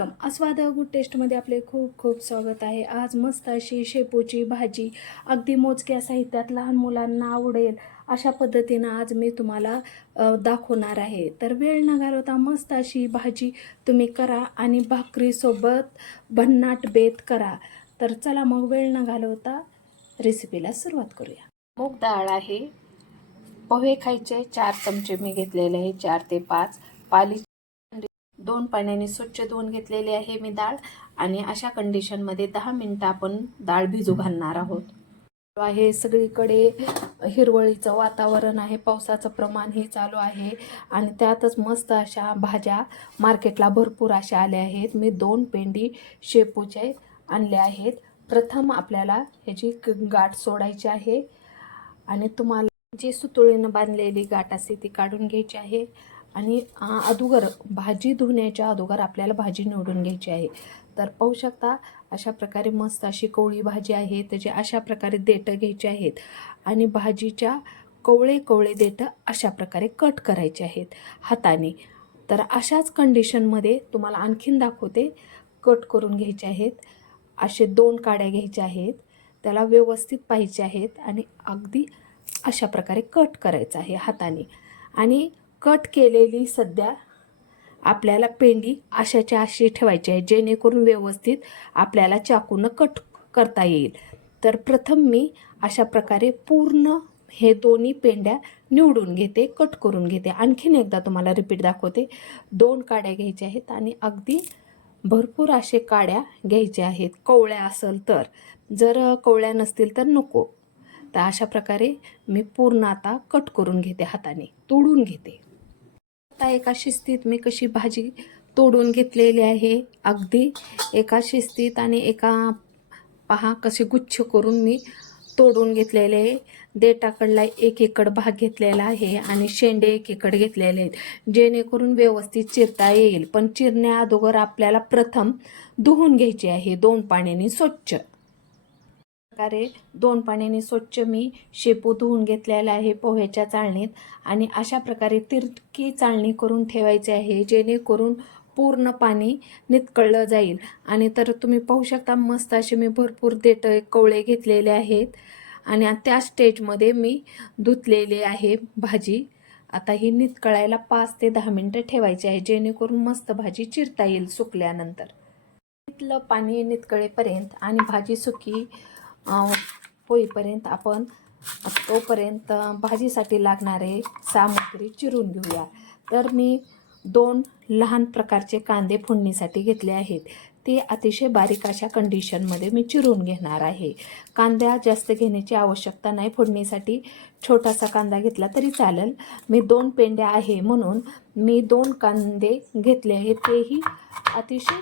Welcome. अस्वाद good टेस्टमध्ये आपले खूप खूप स्वागत आहे. आज मस्त अशी शेपूची भाजी अगदी मोजक्या साहित्यात लहान मुलांना आवडेल अशा पद्धतीनं आज मी तुम्हाला दाखवणार आहे. तर वेळ न घालवता मस्त अशी भाजी तुम्ही करा आणि भाकरीसोबत भन्नाट बेत करा. तर चला मग वेळ न घालवता रेसिपीला सुरुवात करूया. मूग डाळ आहे. पोहे खायचे चार चमचे मी घेतलेले आहे चार ते पाच. पाली दोन पाण्याने स्वच्छ धुवून घेतलेली आहे मी डाळ आणि अशा कंडिशनमध्ये दहा मिनटं आपण डाळ भिजू घालणार आहोत. आहे सगळीकडे हिरवळीचं वातावरण आहे पावसाचं प्रमाण हे चालू आहे आणि त्यातच मस्त अशा भाज्या मार्केटला भरपूर अशा आल्या आहेत. मी दोन पेंडी शेपूचे आणले आहेत. प्रथम आपल्याला ह्याची गाठ सोडायची आहे आणि तुम्हाला जी सुतुळीनं बांधलेली गाठ असते ती काढून घ्यायची आहे. आणि अ, अगोदर भाजी धुण्याच्या अगोदर आपल्याला भाजी निवडून घ्यायची आहे. तर पाहू शकता अशा प्रकारे मस्त अशी कवळी भाजी आहे त्याचे अशा प्रकारे देठं घ्यायची आहेत आणि भाजीच्या कवळे कवळे देठं अशा प्रकारे कट करायचे आहेत हाताने. तर अशाच कंडिशनमध्ये तुम्हाला आणखीन दाखवते कट करून घ्यायचे आहेत. असे दोन काड्या घ्यायच्या आहेत त्याला व्यवस्थित पाहिजे आहेत आणि अगदी अशा प्रकारे कट करायचं आहे हाताने. आणि कट केलेली सध्या आपल्याला पेंडी अशाच्या अशी ठेवायची आहे. जेणेकरून व्यवस्थित आपल्याला चाकूनं कट करता येईल. तर प्रथम मी अशा प्रकारे पूर्ण हे दोन्ही पेंड्या निवडून घेते कट करून घेते. आणखीन एकदा तुम्हाला रिपीट दाखवते. दोन काड्या घ्यायच्या आहेत आणि अगदी भरपूर असे काड्या घ्यायच्या आहेत. कवळ्या असेल तर. जर कवळ्या नसतील तर नको. तर अशा प्रकारे मी पूर्ण आता कट करून घेते हाताने तोडून घेते. आता एका शिस्तीत मी कशी भाजी तोडून घेतलेली आहे अगदी एका शिस्तीत आणि एका पहा कसे गुच्छ करून मी तोडून घेतलेले आहे. देठाकडला एक एकड भाग घेतलेला आहे आणि शेंडे एक एकड घेतलेले आहेत जेणेकरून व्यवस्थित चिरता येईल. पण चिरण्या अगोदर आपल्याला प्रथम धुवून घ्यायचे आहे दोन पाण्याने स्वच्छ. प्रकारे दोन पाण्याने स्वच्छ मी शेपू धुवून घेतलेला आहे पोह्याच्या चाळणीत. आणि अशा प्रकारे तिरकी चाळणी करून ठेवायची आहे जेणेकरून पूर्ण पाणी नितकळलं जाईल. आणि तर तुम्ही पाहू शकता मस्त असे मी भरपूर देठ कवळे घेतलेले आहेत. आणि त्या स्टेजमध्ये मी धुतलेली आहे भाजी. आता ही नितकळायला पाच ते दहा मिनटं ठेवायची आहे जेणेकरून मस्त भाजी चिरता येईल सुकल्यानंतर. तिथलं पाणी नितकळेपर्यंत आणि भाजी सुकी होईपर्यंत आपण तोपर्यंत भाजीसाठी लागणारे सामग्री चिरून घेऊया. तर मी दोन लहान प्रकारचे कांदे फोडणीसाठी घेतले आहेत. ते अतिशय बारीक अशा कंडिशनमध्ये मी चिरून घेणार आहे. कांद्या जास्त घेण्याची आवश्यकता नाही. फोडणीसाठी छोटासा कांदा घेतला तरी चालेल. मी दोन पेंड्या आहे म्हणून मी दोन कांदे घेतले आहेत. तेही अतिशय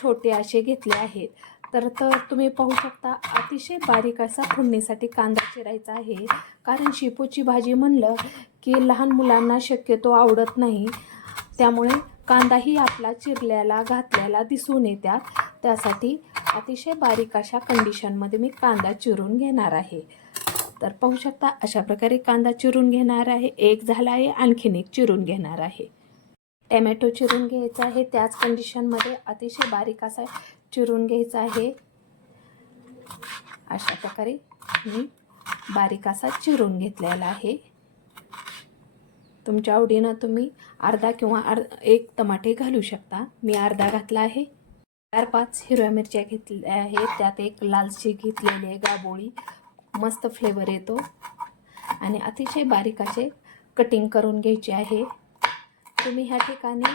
छोटे असे घेतले आहेत. तर तर तुम्ही पाहू शकता अतिशय बारीक असा फोडणीसाठी कांदा चिरायचा आहे. कारण शेपूची भाजी म्हणलं की लहान मुलांना शक्यतो आवडत नाही. त्यामुळे कांदाही आपला चिरल्याला घातल्याला दिसून येतात त्यासाठी अतिशय बारीक अशा कंडिशनमध्ये मी कांदा चिरून घेणार आहे. तर पाहू शकता अशा प्रकारे कांदा चिरून घेणार आहे. एक झाला आहे आणखीन एक चिरून घेणार आहे. टॅमॅटो चिरून घ्यायचा आहे. त्याच कंडिशनमध्ये अतिशय बारीक असा चिरून घ्यायचा आहे. अशा प्रकारे मी बारीक असा चिरून घेतलेला आहे. तुमच्या आवडीनं तुम्ही अर्धा किंवा अर्ध एक टमाटे घालू शकता. मी अर्धा घातला आहे. चार पाच हिरव्या मिरच्या घेतल्या आहेत. त्यात एक लालची घेतलेली आहे गाबोळी. मस्त फ्लेवर येतो. आणि अतिशय बारीक असे कटिंग करून घ्यायचे आहे. तुम्ही ह्या ठिकाणी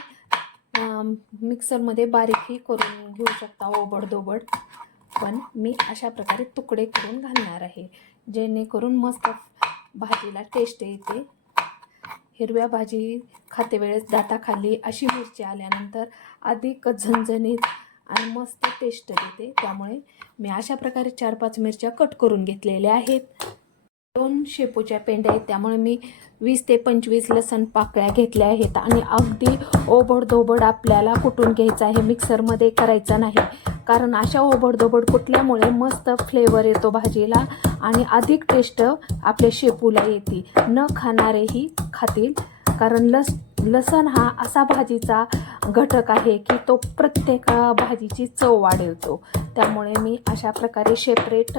मिक्सरमध्ये बारीकही करून घेऊ शकता ओबडधोबड. पण मी अशा प्रकारे तुकडे करून घालणार आहे. जेणेकरून मस्त भाजीला टेस्ट येते. हिरव्या भाजी खाते वेळेस दाताखाली अशी मिरची आल्यानंतर अधिक झणझणीत आणि मस्त टेस्ट देते. त्यामुळे मी अशा प्रकारे चार पाच मिरच्या कट करून घेतलेल्या आहेत. दोन शेपूच्या पेंड्या आहेत. त्यामुळे मी वीस ते पंचवीस लसण पाकळ्या घेतल्या आहेत. आणि अगदी ओबडधोबड आपल्याला कुटून घ्यायचं आहे मिक्सरमध्ये करायचं नाही. कारण अशा ओबडधोबड कुटल्यामुळे मस्त फ्लेवर येतो भाजीला आणि अधिक टेस्ट आपल्या शेपूला येते. न खाणारेही खातील. कारण लस लसण हा असा भाजीचा घटक आहे की तो प्रत्येक भाजीची चव वाढवतो. त्यामुळे मी अशा प्रकारे शेपरेट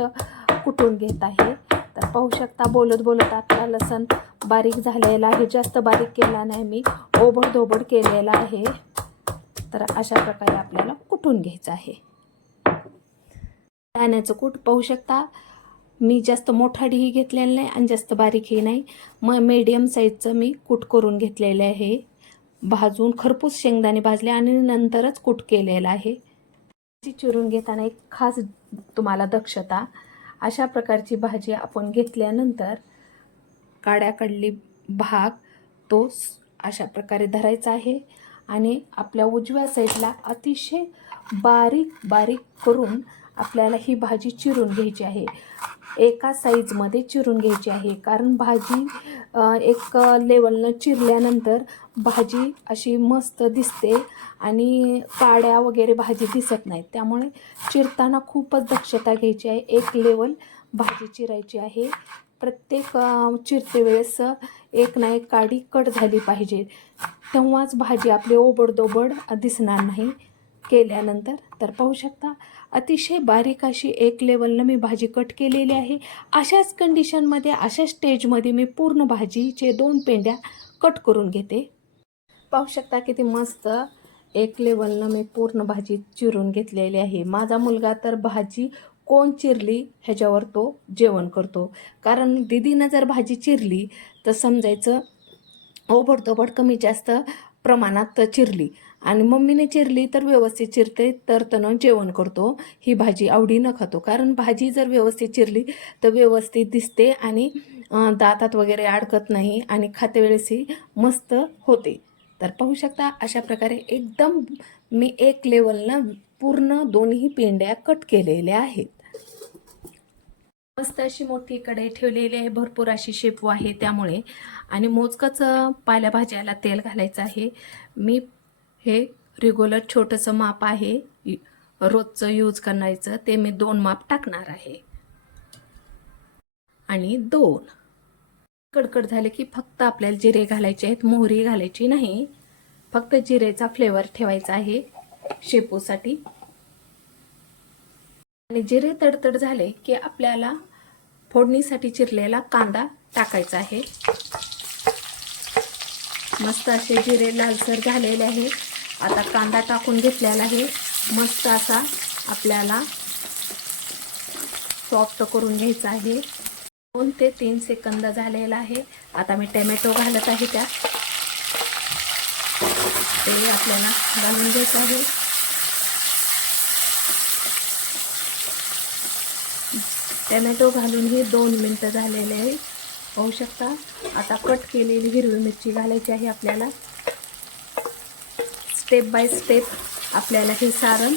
कुटून घेत आहे. तर पाहू शकता बोलत बोलत आपला लसण बारीक झालेला आहे. जास्त बारीक केला नाही मी ओबडधोबड केलेला आहे. तर अशा प्रकारे आपल्याला कुटून घ्यायचं आहे? दाण्याचं कूट पाहू शकता. मी जास्त मोठा मोठाडीही घेतलेला नाही आणि जास्त बारीकही नाही. मग मीडियम साईजचं मी कूट करून घेतलेलं आहे. भाजून खरपूस शेंगदाणे भाजले आणि नंतरच कूट केलेलं आहे. भाजी चिरून घेताना एक खास तुम्हाला दक्षता. अशा प्रकारची भाजी आपण घेतल्यानंतर काड्याकडली भाग तो अशा प्रकारे धरायचा आहे आणि आपल्या उजव्या साईडला अतिशय बारीक बारीक करून आपल्याला ही भाजी चिरून घ्यायची आहे. एका साईजमध्ये चिरून घ्यायची आहे. कारण भाजी एक लेवलनं चिरल्यानंतर भाजी अशी मस्त दिसते आणि काड्या वगैरे भाजी दिसत नाहीत. त्यामुळे चिरताना खूपच दक्षता घ्यायची आहे. एक लेवल भाजी चिरायची आहे. प्रत्येक चिरते वेळेस एक ना एक काडी कट झाली पाहिजे. तेव्हाच भाजी आपली ओबडदोबड दिसणार नाही. केल्यानंतर तर पाहू शकता अतिशय बारीक अशी एक लेवलनं मी भाजी कट केलेली आहे. अशाच कंडिशनमध्ये अशा स्टेजमध्ये मी पूर्ण भाजीचे दोन पेंड्या कट करून घेते. पाहू शकता किती मस्त एक लेवलनं मी पूर्ण भाजी चिरून घेतलेली आहे. माझा मुलगा तर भाजी कोण चिरली ह्याच्यावर तो जेवण करतो. कारण दिदीनं जर भाजी चिरली तर समजायचं ओबडधोबड कमी जास्त प्रमाणात चिरली. आणि मम्मीने चिरली तर व्यवस्थित चिरते तर त्यानं जेवण करतो. ही भाजी आवडीनं खातो. कारण भाजी जर व्यवस्थित चिरली तर व्यवस्थित दिसते आणि दातात वगैरे अडकत नाही आणि खाते वेळेसही मस्त होते. तर पाहू शकता अशा प्रकारे एकदम मी एक लेवलनं पूर्ण दोन्ही पेंड्या कट केलेल्या आहेत. मस्त अशी मोठी कढई ठेवलेली आहे. भरपूर अशी शेपू आहे त्यामुळे. आणि मोजकंच पाल्याभाज्याला तेल घालायचं आहे. मी हे रेग्युलर छोटंसं माप आहे. रोजचं यूज करायचं ते मी दोन माप टाकणार आहे. आणि दोन. कडकड झाले की फक्त आपल्याला जिरे घालायचे आहेत मोहरी घालायची नाही. फक्त जिरेचा फ्लेवर ठेवायचा आहे शेपूसाठी. आणि जिरे तडतड झाले की आपल्याला फोडणीसाठी चिरलेला कांदा टाकायचा आहे. मस्त असे जिरे लालसर झालेले आहे आता कांदा टाकून घेतलेला आहे. मस्त असा आपल्याला सॉफ्ट करून घ्यायचा आहे. दोन ते तीन सेकंद झालेला आहे. आता मी टॅमॅटो घालत आहे त्यात. ते आपल्याला घालून घ्यायचं आहे. टॅमॅटो घालून हे दोन मिनटं झालेले आहे. पाहू शकता. आता कट केलेली हिरवी मिरची घालायची आहे आपल्याला. स्टेप बाय स्टेप आपल्याला हे सारण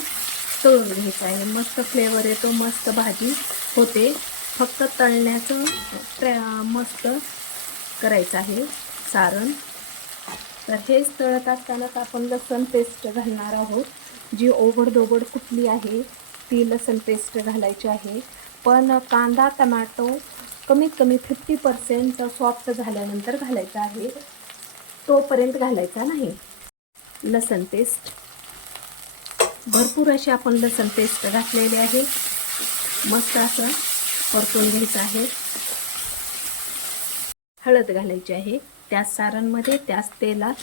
तळून घ्यायचं आहे. मस्त फ्लेवर येतो मस्त भाजी होते. फक्त तळण्याचं ट्रॅ मस्त करायचं आहे सारण. तर हेच तळत असतानाच आपण लसण पेस्ट घालणार आहोत. जी ओबडधोबड कुठली आहे ती लसण पेस्ट घालायची आहे. पण कांदा टमॅटो कमीत कमी फिफ्टी पर्सेंट सॉफ्ट झाल्यानंतर घालायचा आहे. तोपर्यंत घालायचा नाही. लसण पेस्ट. भरपूर अशी आपण लसण पेस्ट घातलेली आहे. मस्त असं परतून घ्यायचं आहे. हळद घालायची आहे. त्याच सारणमध्ये त्याच तेलात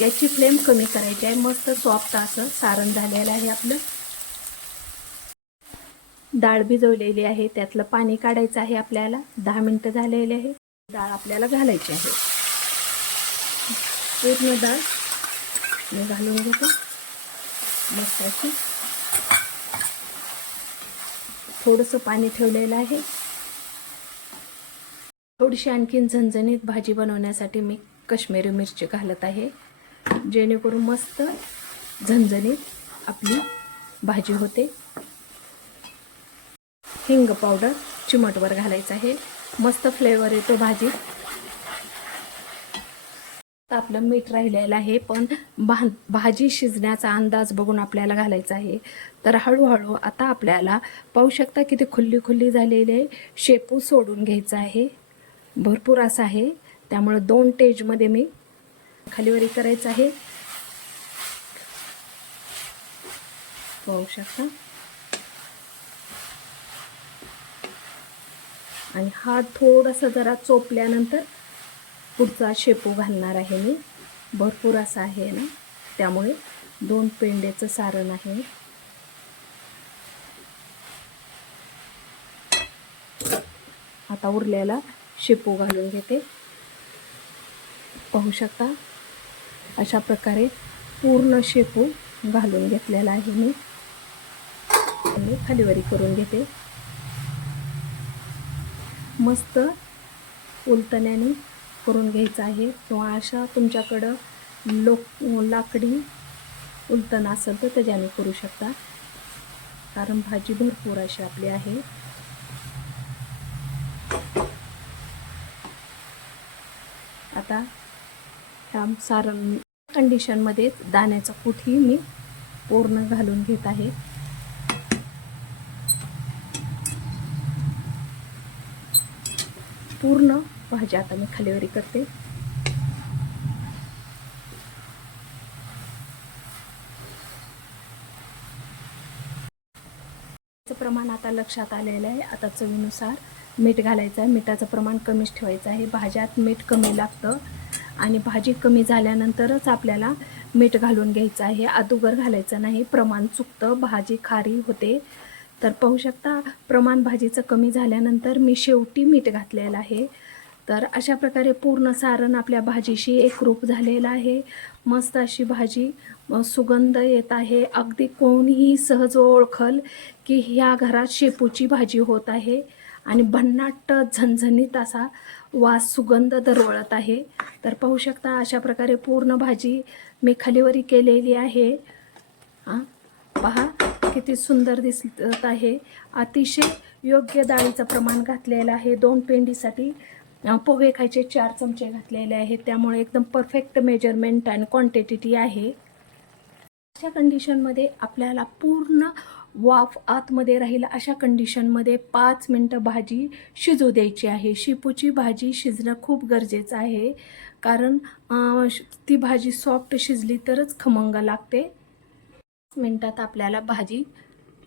गॅसची फ्लेम कमी करायची आहे. मस्त सॉफ्ट असं सारण झालेलं आहे आपलं. डाळ भिजवलेली आहे. त्यातलं पाणी काढायचं आहे आपल्याला. दहा मिनटं झालेली आहे. डाळ आपल्याला घालायची आहे. पूर्ण डाळ मी घालून घेतो. मस्त अशी थोडंसं पाणी ठेवलेलं आहे. थोडीशी आणखीन झणझणीत भाजी बनवण्यासाठी मी कश्मीरी मिरची घालत आहे. जेणेकरून मस्त झणझणीत आपली भाजी होते. हिंग पावडर चिमटवर घालायचं आहे. मस्त फ्लेवर येतो भाजीत. आपलं मीठ राहिलेलं आहे पण भा भाजी शिजण्याचा अंदाज बघून आपल्याला घालायचा आहे. तर हळूहळू आता आपल्याला पाहू शकता किती खुल्ली खुल्ली झालेले शेपू सोडून घ्यायचं आहे. भरपूर असं आहे. त्यामुळं दोन टेजमध्ये मी खालीवरी करायचं आहे. पाहू शकता. आणि हा थोडासा जरा चोपल्यानंतर पुढचा शेपू घालणार आहे मी. भरपूर असा आहे ना? त्यामुळे दोन पेंड्याचं सारण आहे. आता उरलेला शेपू घालून घेते. पाहू शकता? अशा प्रकारे पूर्ण शेपू घालून घेतलेला आहे मी. आणि खालीवरी करून घेते. मस्त उलटण्याने करून घ्यायचं आहे. किंवा अशा तुमच्याकडं लोक लाकडी उलटण असेल तर त्याच्याने करू शकता. कारण भाजी भरपूर अशी आपली आहे. आता ह्या सारण कंडिशनमध्ये दाण्याचा कुठही मी पूर्ण घालून घेत आहे. पूर्ण भाजी आता मी खालीवरी करते. प्रमाण आता लक्षात आलेलं आहे. आता चवीनुसार मीठ घालायचं आहे. मिठाचं प्रमाण कमीच ठेवायचं आहे. भाज्यात मीठ कमी लागतं आणि भाजी कमी झाल्यानंतरच आपल्याला मीठ घालून घ्यायचं आहे. अदुगर घालायचं नाही. प्रमाण चुकतं. भाजी खारी होते. तर पाहू शकता प्रमाण भाजीचं कमी झाल्यानंतर मी शेवटी मीठ घातलेलं आहे. तर अशा प्रकारे पूर्ण सारण आपल्या भाजीशी एकरूप झालेलं आहे. मस्त अशी भाजी सुगंध येत आहे. अगदी कोणीही सहज ओळखल की ह्या घरात शेपूची भाजी होत आहे आणि भन्नाट झणझणीत असा वास सुगंध दरवळत आहे. तर पाहू शकता अशा प्रकारे पूर्ण भाजी मी खालीवरी केलेली आहे. हां पहा किती सुंदर दिसत आहे. अतिशय योग्य डाळीचं प्रमाण घातलेलं आहे. दोन पेंडीसाठी पोहे खायचे चार चमचे घातलेले आहेत. त्यामुळे एकदम परफेक्ट मेजरमेंट आणि क्वांटिटी आहे. अशा कंडिशनमध्ये आपल्याला पूर्ण वाफ आतमध्ये राहील. अशा कंडिशनमध्ये पाच मिनटं भाजी शिजू द्यायची आहे. शिपूची भाजी शिजणं खूप गरजेचं आहे. कारण ती भाजी सॉफ्ट शिजली तरच खमंग लागते. पाच मिनटात आपल्याला भाजी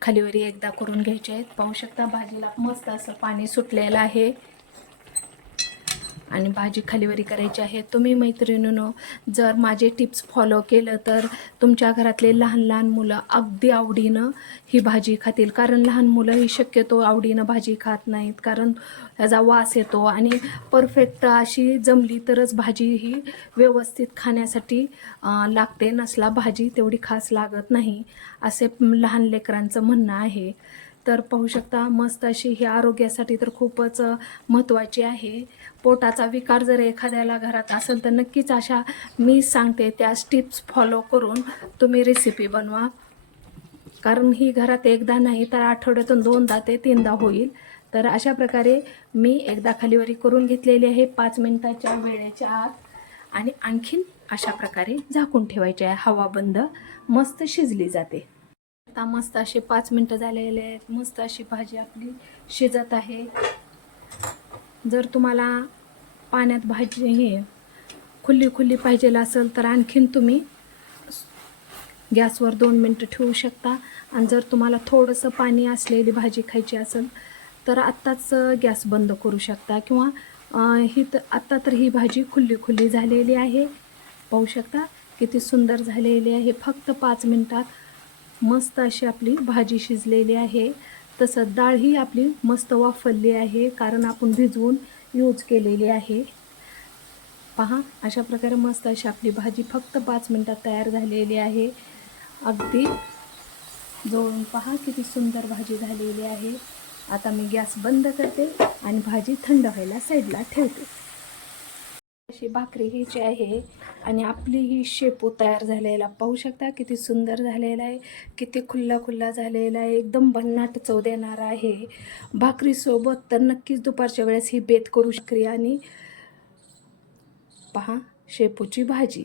खालीवरी एकदा करून घ्यायची आहेत पाहू शकता भाजीला मस्त असं पाणी सुटलेलं आहे. आणि भाजी खालीवरी करायची आहे. तुम्ही मैत्रिणीनो जर माझे टिप्स फॉलो केलं तर तुमच्या घरातले लहान लहान मुलं अगदी आवडीनं ही भाजी खातील. कारण लहान मुलं ही शक्यतो आवडीनं भाजी खात नाहीत. कारण त्याचा वास येतो आणि परफेक्ट अशी जमली तरच भाजी ही व्यवस्थित खाण्यासाठी लागते. नसला भाजी तेवढी खास लागत नाही असे लहान लेकरांचं म्हणणं आहे. तर पाहू शकता मस्त अशी ही आरोग्यासाठी तर खूपच महत्त्वाची आहे. पोटाचा विकार जर एखाद्याला घरात असेल तर नक्कीच अशा मी सांगते त्या टिप्स फॉलो करून तुम्ही रेसिपी बनवा. कारण ही घरात एकदा नाही तर आठवड्यातून दोनदा ते तीनदा होईल. तर अशा प्रकारे मी एकदा खालीवरी करून घेतलेली आहे पाच मिनटाच्या वेळेच्या आत. आणि आणखीन अशा प्रकारे झाकून ठेवायची आहे. हवा बंद मस्त शिजली जाते. आता मस्त असे पाच मिनटं झालेले आहेत. मस्त अशी भाजी आपली शिजत आहे. जर तुम्हाला पाण्यात भाजी हे खुल्ली खुल्ली पाहिजे असेल तर आणखीन तुम्ही गॅसवर दोन मिनटं ठेवू शकता. आणि जर तुम्हाला थोडंसं पाणी असलेली भाजी खायची असेल तर आत्ताच गॅस बंद करू शकता. किंवा ही तर आत्ता तर ही भाजी खुल्ली खुल्ली झालेली आहे. पाहू शकता किती सुंदर झालेली आहे. फक्त पाच मिनटात मस्त अशी आपली भाजी शिजलेली आहे. तसं डाळ ही आपली मस्त वाफरली आहे कारण आपण भिजवून यूज केलेली आहे. पहा अशा प्रकारे मस्त अशी आपली भाजी फक्त पाच मिनटात तयार झालेली आहे. अगदी जवळून पहा किती सुंदर भाजी झालेली आहे. आता मी गॅस बंद करते आणि भाजी थंड व्हायला साईडला ठेवते. अशी भाकरी घ्यायची आहे आणि आपली ही शेपू तयार झालेला. पाहू शकता किती सुंदर झालेला आहे किती खुल्ला खुल्ला झालेला आहे एकदम भन्नाट चव देणार आहे. भाकरीसोबत तर नक्कीच दुपारच्या वेळेस ही बेत करू शकरी. आणि पहा शेपूची भाजी.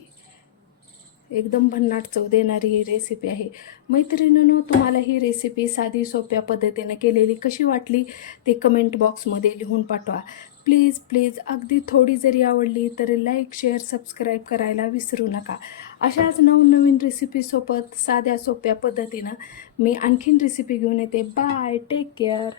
एकदम भन्नाट चव देणारी ही रेसिपी आहे. मैत्रिणीनं तुम्हाला ही रेसिपी साधी सोप्या पद्धतीनं केलेली कशी वाटली ते कमेंट बॉक्समध्ये लिहून पाठवा. प्लीज प्लीज अगदी थोडी जरी आवडली तरी लाईक शेअर सबस्क्राईब करायला विसरू नका. अशाच नवनवीन रेसिपीसोबत साध्या सोप्या पद्धतीनं मी आणखीन रेसिपी घेऊन येते. Bye take care